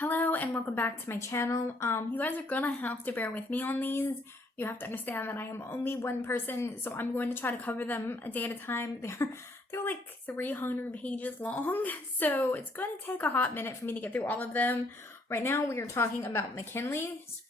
Hello and welcome back to my channel. You guys are gonna have to bear with me on these. You have to understand that I am only one person, so I'm going to try to cover them a day at a time. They're like 300 pages long, so it's going to take a hot minute for me to get through all of them. Right now we are talking about McKinley's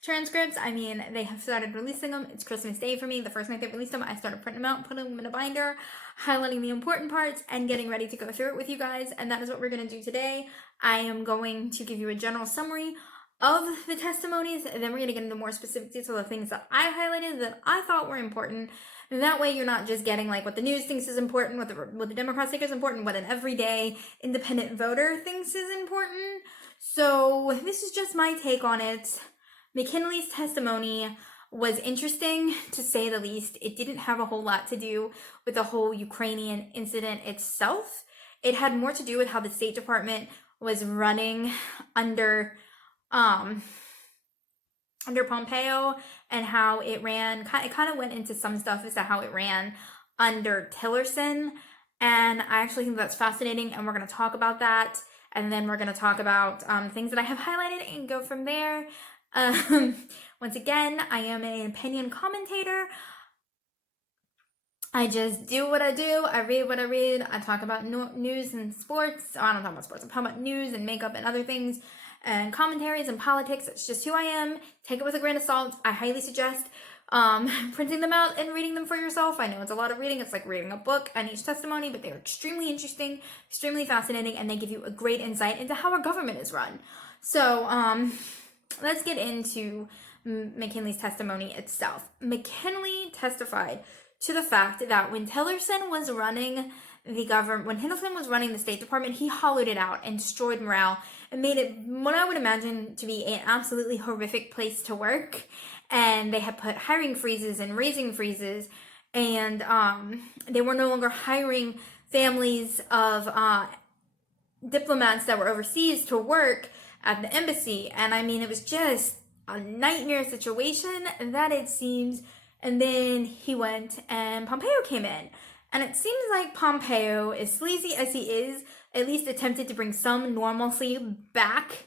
transcripts. I mean, they have started releasing them. It's Christmas Day for me. The first night they released them, I started printing them out, putting them in a binder, highlighting the important parts, and getting ready to go through it with you guys. And that is what we're going to do today. I am going to give you a general summary of the testimonies, and then we're going to get into more specific details of the things that I highlighted that I thought were important. And that way you're not just getting like what the news thinks is important, what the Democrats think is important, what an everyday independent voter thinks is important. So this is just my take on it. McKinley's testimony was interesting, to say the least. It didn't have a whole lot to do with the whole Ukrainian incident itself. It had more to do with how the State Department was running under Pompeo, and how it ran. It kind of went into some stuff as to how it ran under Tillerson, and I actually think that's fascinating, and we're going to talk about that, and then we're going to talk about things that I have highlighted and go from there. Once again, I am an opinion commentator. I just do what I do. I read what I read. I talk about news and sports. Oh, I don't talk about sports. I talk about news and makeup and other things and commentaries and politics. It's just who I am. Take it with a grain of salt. I highly suggest printing them out and reading them for yourself. I know it's a lot of reading. It's like reading a book on each testimony, but they're extremely interesting, extremely fascinating, and they give you a great insight into how our government is run. So, let's get into McKinley's testimony itself. McKinley testified to the fact that when Tillerson was running the State Department, he hollowed it out and destroyed morale and made it what I would imagine to be an absolutely horrific place to work. And they had put hiring freezes and raising freezes, and they were no longer hiring families of diplomats that were overseas to work at the embassy. And I mean, it was just a nightmare situation that it seems. And then he went and Pompeo came in. And it seems like Pompeo, as sleazy as he is, at least attempted to bring some normalcy back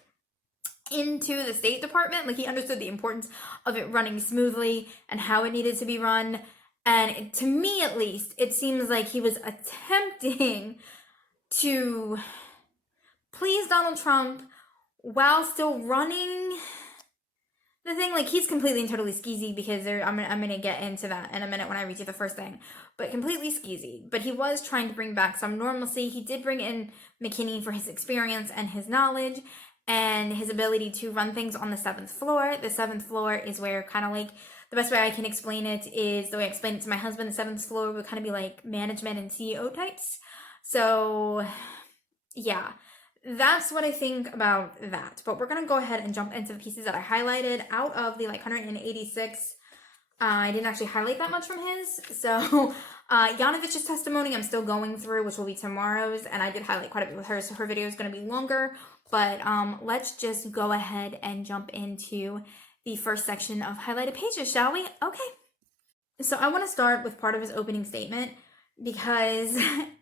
into the State Department. Like, he understood the importance of it running smoothly and how it needed to be run. And to me, at least, it seems like he was attempting to please Donald Trump while still running the thing. Like, he's completely and totally skeezy, because I'm gonna get into that in a minute when I read you the first thing. But completely skeezy. But he was trying to bring back some normalcy. He did bring in McKinney for his experience and his knowledge and his ability to run things on the 7th floor. The 7th floor is where, kind of like, the best way I can explain it is the way I explained it to my husband. The 7th floor would kind of be like management and CEO types. So, yeah. That's what I think about that. But we're going to go ahead and jump into the pieces that I highlighted out of the 186. I didn't actually highlight that much from his. So Yanovich's testimony I'm still going through, which will be tomorrow's. And I did highlight quite a bit with her, so her video is going to be longer. But let's just go ahead and jump into the first section of highlighted pages, shall we? Okay. So I want to start with part of his opening statement, because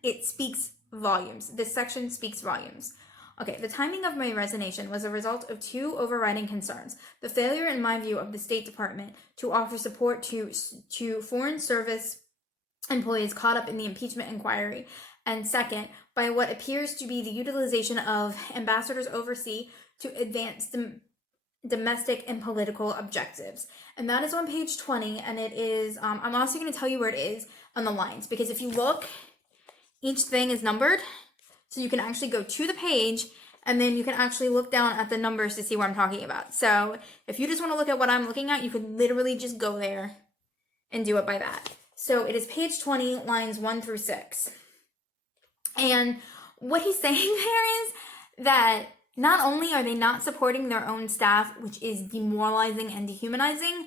it speaks volumes. This section speaks volumes. Okay, the timing of my resignation was a result of two overriding concerns. The failure, in my view, of the State Department to offer support to Foreign Service employees caught up in the impeachment inquiry. And second, by what appears to be the utilization of ambassadors overseas to advance domestic and political objectives. And that is on page 20, and it is, I'm also going to tell you where it is on the lines, because if you look, each thing is numbered. So you can actually go to the page, and then you can actually look down at the numbers to see what I'm talking about. So if you just want to look at what I'm looking at, you could literally just go there and do it by that. So it is page 20, lines 1 through 6. And what he's saying there is that not only are they not supporting their own staff, which is demoralizing and dehumanizing,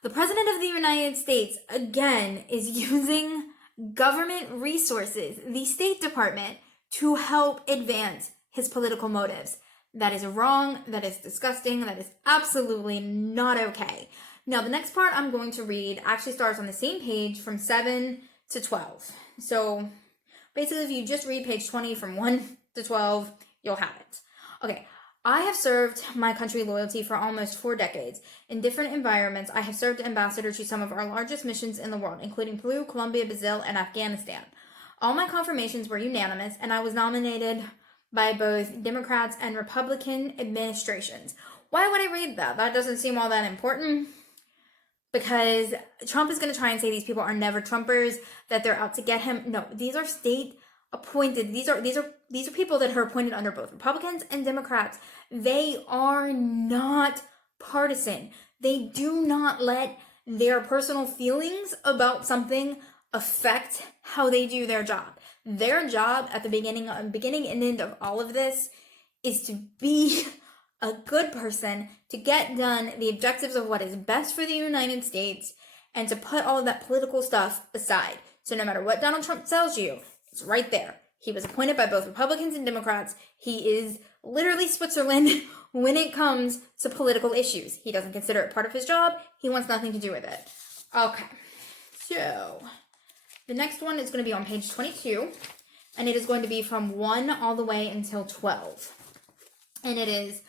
the President of the United States, again, is using government resources, the State Department, to help advance his political motives. That is wrong, that is disgusting, that is absolutely not okay. Now, the next part I'm going to read actually starts on the same page from 7 to 12. So basically, if you just read page 20 from 1 to 12, you'll have it. Okay, I have served my country loyalty for almost 4 decades. In different environments, I have served ambassador to some of our largest missions in the world, including Peru, Colombia, Brazil, and Afghanistan. All my confirmations were unanimous, and I was nominated by both Democrats and Republican administrations. Why would I read that? That doesn't seem all that important. Because Trump is going to try and say these people are never Trumpers, that they're out to get him. No, these are state appointed. These are people that are appointed under both Republicans and Democrats. They are not partisan. They do not let their personal feelings about something affect how they do their job. Their job at the beginning and end of all of this is to be a good person, to get done the objectives of what is best for the United States, and to put all of that political stuff aside. So no matter what Donald Trump tells you, it's right there. He was appointed by both Republicans and Democrats. He is literally Switzerland when it comes to political issues. He doesn't consider it part of his job. He wants nothing to do with it. Okay, so the next one is going to be on page 22, and it is going to be from 1 all the way until 12. And it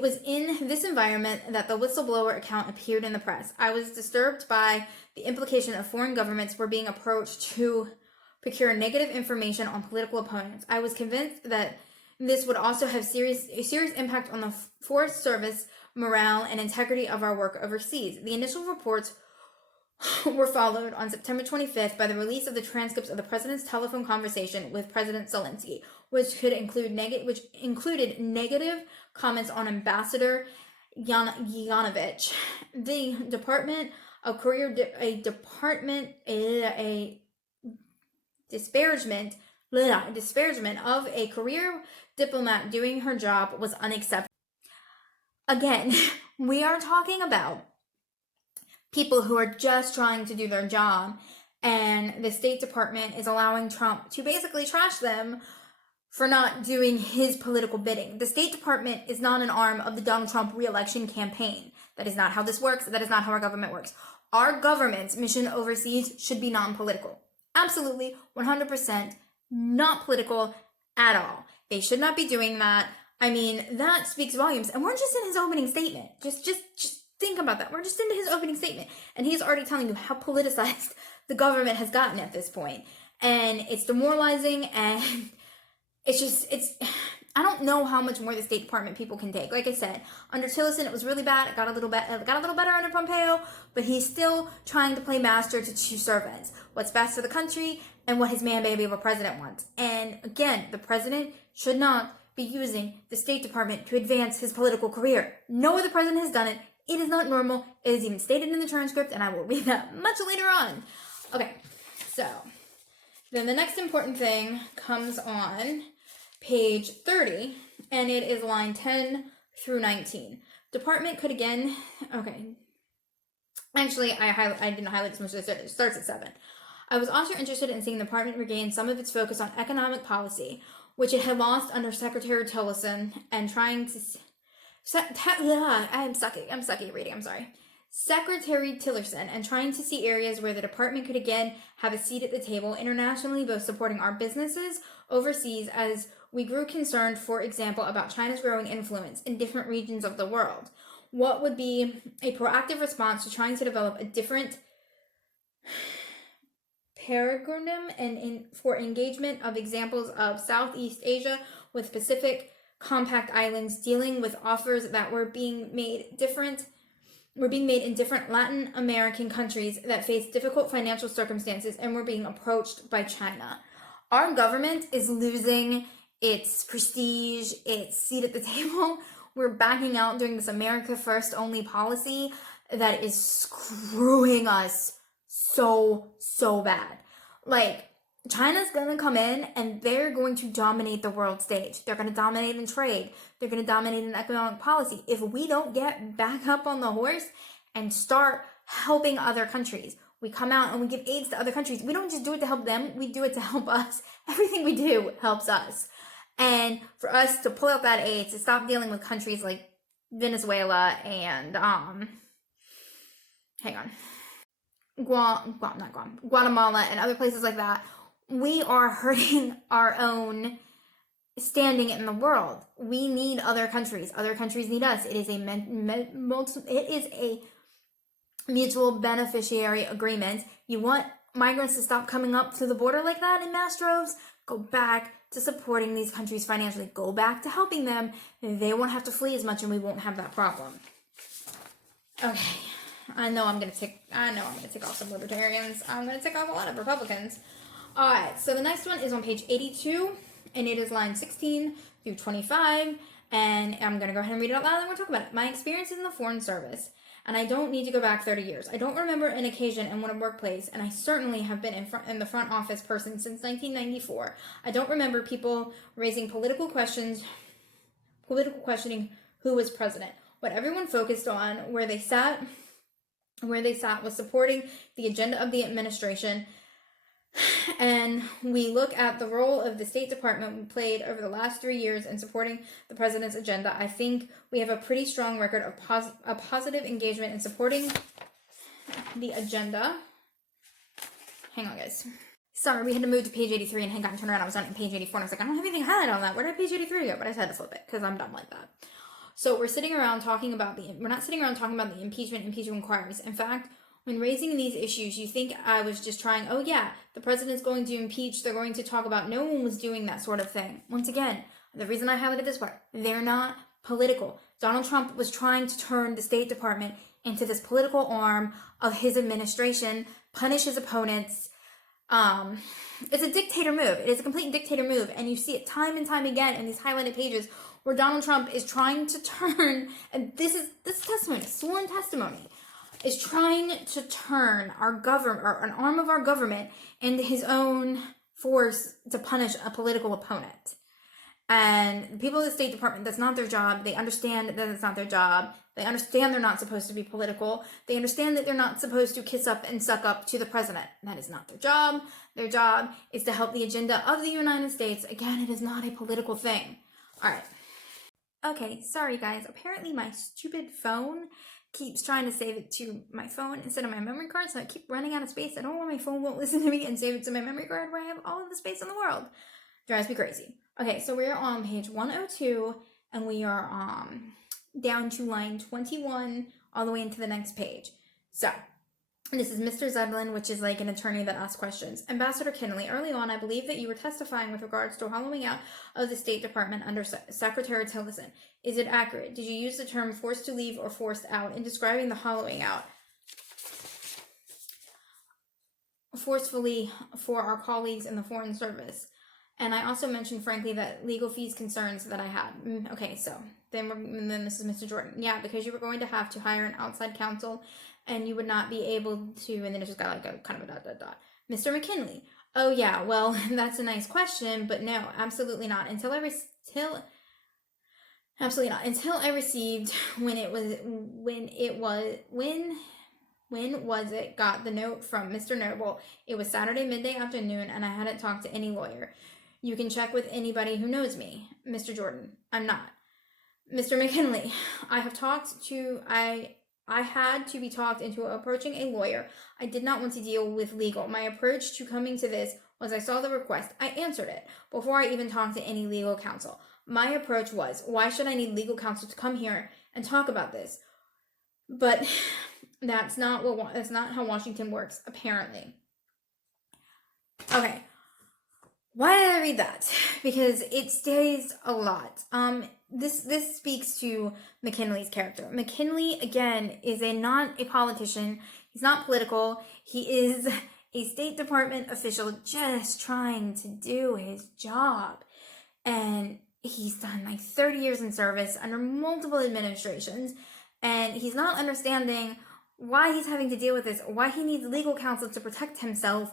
was in this environment that the whistleblower account appeared in the press. I was disturbed by the implication of foreign governments were being approached to procure negative information on political opponents. I was convinced that this would also have a serious impact on the Forest Service morale and integrity of our work overseas. The initial reports were followed on September 25th by the release of the transcripts of the president's telephone conversation with President Zelensky, which included negative comments on Ambassador Yanovich. The Department of Career, a disparagement of a career diplomat doing her job was unacceptable. Again, we are talking about people who are just trying to do their job, and the State Department is allowing Trump to basically trash them for not doing his political bidding. The State Department is not an arm of the Donald Trump re-election campaign. That is not how this works. That is not how our government works. Our government's mission overseas should be non-political. Absolutely, 100% not political at all. They should not be doing that. I mean, that speaks volumes. And we're just in his opening statement. Just think about that. We're just into his opening statement, and he's already telling you how politicized the government has gotten at this point. And it's demoralizing, and I don't know how much more the State Department people can take. Like I said, under Tillerson, it was really bad. It got a little better under Pompeo, but he's still trying to play master to two servants. What's best for the country and what his man baby of a president wants. And again, the president should not be using the State Department to advance his political career. No other president has done it. It is not normal. It is even stated in the transcript, and I will read that much later on. Okay, so then the next important thing comes on page 30, and it is line 10 through 19. Department could again, okay. Actually, I didn't highlight this much. It starts at 7. I was also interested in seeing the department regain some of its focus on economic policy, which it had lost under Secretary Tillerson, and trying to... I'm sucky reading, I'm sorry. Secretary Tillerson, and trying to see areas where the department could again have a seat at the table internationally, both supporting our businesses overseas as we grew concerned, for example, about China's growing influence in different regions of the world. What would be a proactive response to trying to develop a different paradigm and for engagement of examples of Southeast Asia with Pacific Compact Islands, dealing with offers that were being made in different Latin American countries that face difficult financial circumstances and were being approached by China. Our government is losing its prestige, its seat at the table. We're backing out during this America First only policy that is screwing us so bad. Like, China's gonna come in and they're going to dominate the world stage. They're gonna dominate in trade. They're gonna dominate in economic policy. If we don't get back up on the horse and start helping other countries, we come out and we give aids to other countries. We don't just do it to help them, we do it to help us. Everything we do helps us. And for us to pull out that aid, to stop dealing with countries like Venezuela and, Guatemala and other places like that, we are hurting our own standing in the world. We need other countries. Other countries need us. It is a mutual beneficiary agreement. You want migrants to stop coming up to the border like that in mass droves? Go back to supporting these countries financially. Go back to helping them. They won't have to flee as much, and we won't have that problem. Okay, I know I'm gonna tick off some libertarians. I'm gonna tick off a lot of Republicans. All right, so the next one is on page 82, and it is line 16 through 25, and I'm gonna go ahead and read it out loud, and we'll talk about it. My experiences in the Foreign Service, and I don't need to go back 30 years. I don't remember an occasion in one workplace, and I certainly have been in the front office person since 1994. I don't remember people raising political questioning who was president. What everyone focused on, where they sat was supporting the agenda of the administration. And we look at the role of the State Department we played over the last 3 years in supporting the president's agenda. I think we have a pretty strong record of positive engagement in supporting the agenda. Hang on, guys. Sorry, we had to move to page 83 and hang on and turn around. I was on page 84 and I was like, I don't have anything highlighted on that. Where did page 83 go? But I just had to flip it because I'm dumb like that. So we're not sitting around talking about the impeachment inquiries. In fact, when raising these issues, you think I was just trying, oh yeah, the president's going to impeach, they're going to talk about, no one was doing that sort of thing. Once again, the reason I highlighted this part, they're not political. Donald Trump was trying to turn the State Department into this political arm of his administration, punish his opponents. It's a dictator move. It is a complete dictator move, and you see it time and time again in these highlighted pages where Donald Trump is trying to turn, and this is testimony, sworn testimony, is trying to turn our government, or an arm of our government, into his own force to punish a political opponent. And the people of the State Department, that's not their job. They understand that it's not their job. They understand they're not supposed to be political. They understand that they're not supposed to kiss up and suck up to the president. That is not their job. Their job is to help the agenda of the United States. Again, it is not a political thing. All right. Okay, sorry guys. Apparently my stupid phone keeps trying to save it to my phone instead of my memory card, so I keep running out of space. I don't want my phone won't listen to me and save it to my memory card where I have all of the space in the world. Drives me crazy. Okay, so we're on page 102, and we are down to line 21 all the way into the next page. So, this is Mr. Zeblin, which is like an attorney that asks questions. Ambassador Kinley, early on, I believe that you were testifying with regards to hollowing out of the State Department under Secretary Tillerson. Is it accurate? Did you use the term forced to leave or forced out in describing the hollowing out forcefully for our colleagues in the Foreign Service? And I also mentioned, frankly, that legal fees concerns that I had. Okay, so then this is Mr. Jordan. Yeah, because you were going to have to hire an outside counsel, and you would not be able to, and then it just got like a kind of a ... Mr. McKinley. Oh yeah, well, that's a nice question, but no, absolutely not. Until I received got the note from Mr. Noble. It was Saturday midday afternoon, and I hadn't talked to any lawyer. You can check with anybody who knows me. Mr. Jordan, I'm not. Mr. McKinley, I had to be talked into approaching a lawyer. I did not want to deal with legal. My approach to coming to this was I saw the request. I answered it before I even talked to any legal counsel. My approach was, why should I need legal counsel to come here and talk about this? But that's not how Washington works, apparently. Okay. Why did I read that? Because it stays a lot. This speaks to McKinley's character. McKinley, again, is not a politician. He's not political. He is a State Department official just trying to do his job. And he's done like 30 years in service under multiple administrations. And he's not understanding why he's having to deal with this, why he needs legal counsel to protect himself,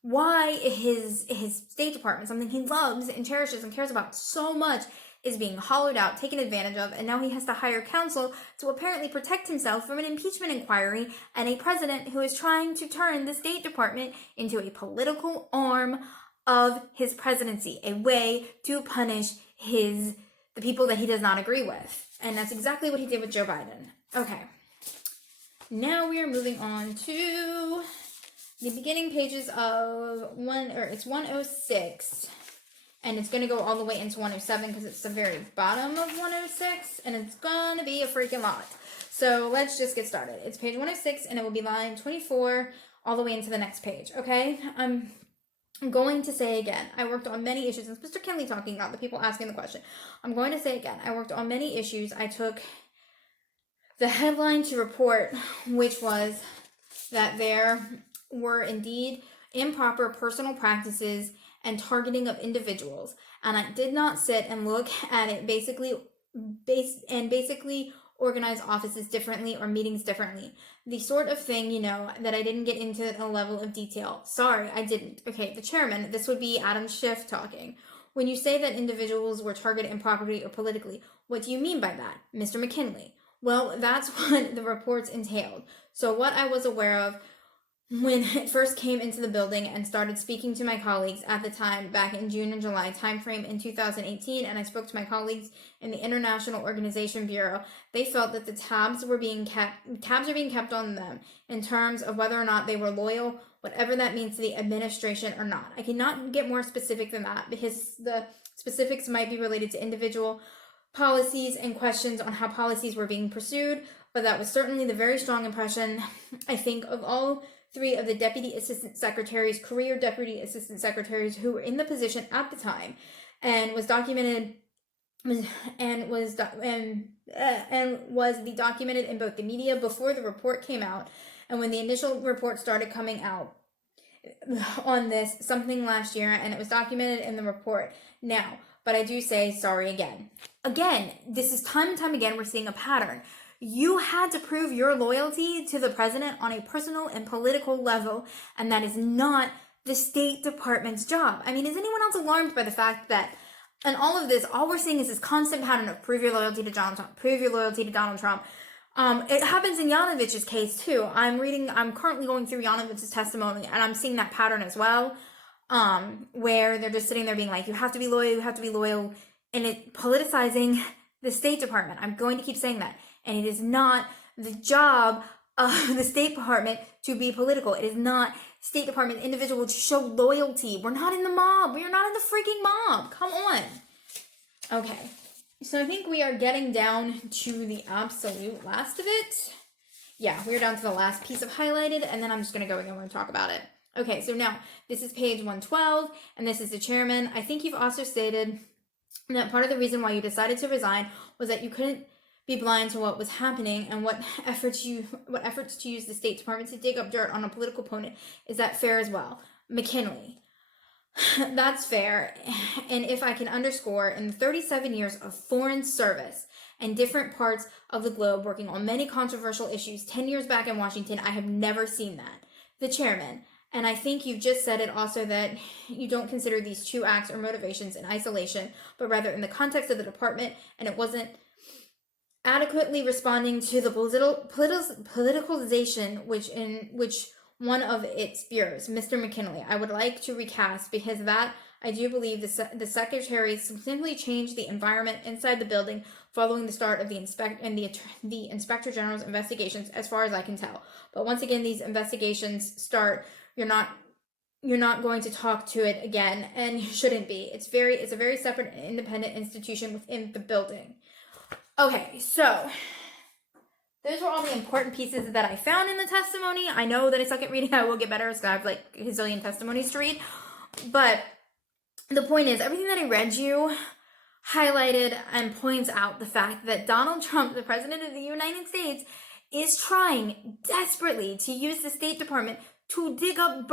why his State Department, something he loves and cherishes and cares about so much, is being hollowed out, taken advantage of, and now he has to hire counsel to apparently protect himself from an impeachment inquiry and a president who is trying to turn the State Department into a political arm of his presidency, a way to punish the people that he does not agree with. And that's exactly what he did with Joe Biden. Okay. Now we are moving on to the beginning pages of 106. and it's going to go all the way into 107 because it's the very bottom of 106, and it's going to be a freaking lot. So let's just get started. It's page 106, and it will be line 24 all the way into the next page, okay? I'm going to say again, I worked on many issues. It's Mr. Kinley talking, not the people asking the question. I'm going to say again, I worked on many issues. I took the headline to report, which was that there were indeed improper personal practices and targeting of individuals. And I did not sit and look at it basically organize offices differently or meetings differently. The sort of thing, you know, that I didn't get into a level of detail. Sorry, I didn't. Okay, the chairman, this would be Adam Schiff talking. When you say that individuals were targeted improperly or politically, what do you mean by that, Mr. McKinley? Well, that's what the reports entailed. So what I was aware of when it first came into the building and started speaking to my colleagues at the time, back in June and July timeframe in 2018, and I spoke to my colleagues in the International Organization Bureau, they felt that the tabs are being kept on them in terms of whether or not they were loyal, whatever that means to the administration or not. I cannot get more specific than that because the specifics might be related to individual policies and questions on how policies were being pursued, but that was certainly the very strong impression, I think, of all three of the deputy assistant secretaries, career deputy assistant secretaries who were in the position at the time, and was documented in both the media before the report came out and when the initial report started coming out on this something last year, and it was documented in the report now. But I do say sorry again. Again, this is time and time again we're seeing a pattern. You had to prove your loyalty to the president on a personal and political level, and that is not the State Department's job. I mean, is anyone else alarmed by the fact that in all of this, all we're seeing is this constant pattern of prove your loyalty to Donald Trump, prove your loyalty to Donald Trump. It happens in Yanovich's case too. I'm currently going through Yanovich's testimony, and I'm seeing that pattern as well, where they're just sitting there being like, you have to be loyal, and it politicizing the State Department. I'm going to keep saying that. And it is not the job of the State Department to be political. It is not State Department individual to show loyalty. We're not in the mob. We are not in the freaking mob. Come on. Okay. So I think we are getting down to the absolute last of it. Yeah, we're down to the last piece of highlighted, and then I'm just going to go and we're going to talk about it. Okay, so now this is page 112, and this is the chairman. I think you've also stated that part of the reason why you decided to resign was that you couldn't be blind to what was happening and what efforts to use the State Department to dig up dirt on a political opponent. Is that fair as well? McKinley. That's fair. And if I can underscore, in the 37 years of foreign service and different parts of the globe working on many controversial issues, 10 years back in Washington, I have never seen that. The chairman. And I think you've just said it also that you don't consider these two acts or motivations in isolation, but rather in the context of the department, and it wasn't adequately responding to the politicalization which one of its bureaus, Mr. McKinley, I would like to recast, because that I do believe the secretary simply changed the environment inside the building following the start of the Inspector General's investigations, as far as I can tell. But once again, these investigations start. You're not going to talk to it again, and you shouldn't be. It's a very separate and independent institution within the building. Okay, so those were all the important pieces that I found in the testimony. I know that I suck at reading. I will get better because I have like a zillion testimonies to read. But the point is, everything that I read you highlighted and points out the fact that Donald Trump, the president of the United States, is trying desperately to use the State Department to dig up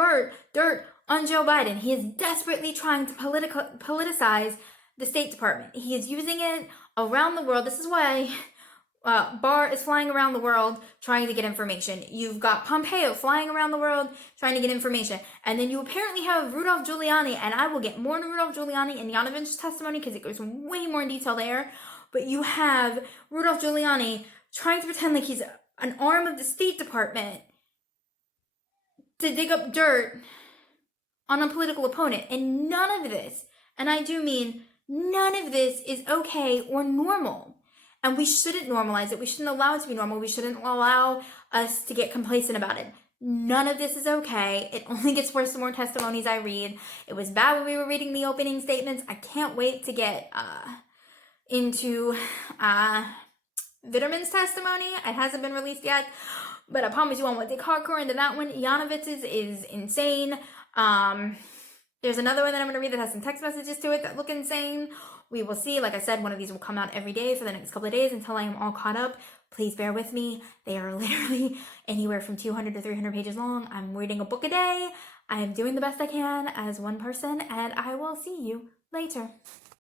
dirt on Joe Biden. He is desperately trying to politicize the State Department. He is using it around the world. This is why Barr is flying around the world trying to get information. You've got Pompeo flying around the world trying to get information. And then you apparently have Rudolph Giuliani, and I will get more to Rudolph Giuliani in Yanovich's testimony because it goes way more in detail there. But you have Rudolph Giuliani trying to pretend like he's an arm of the State Department to dig up dirt on a political opponent. And none of this, and I do mean none of this, is okay or normal. And we shouldn't normalize it. We shouldn't allow it to be normal. We shouldn't allow us to get complacent about it. None of this is okay. It only gets worse the more testimonies I read. It was bad when we were reading the opening statements. I can't wait to get into Vitterman's testimony. It hasn't been released yet, but I promise you I won't dig hardcore into that one. Yanovitz's is insane. There's another one that I'm going to read that has some text messages to it that look insane. We will see. Like I said, one of these will come out every day for the next couple of days until I am all caught up. Please bear with me. They are literally anywhere from 200 to 300 pages long. I'm reading a book a day. I am doing the best I can as one person, and I will see you later.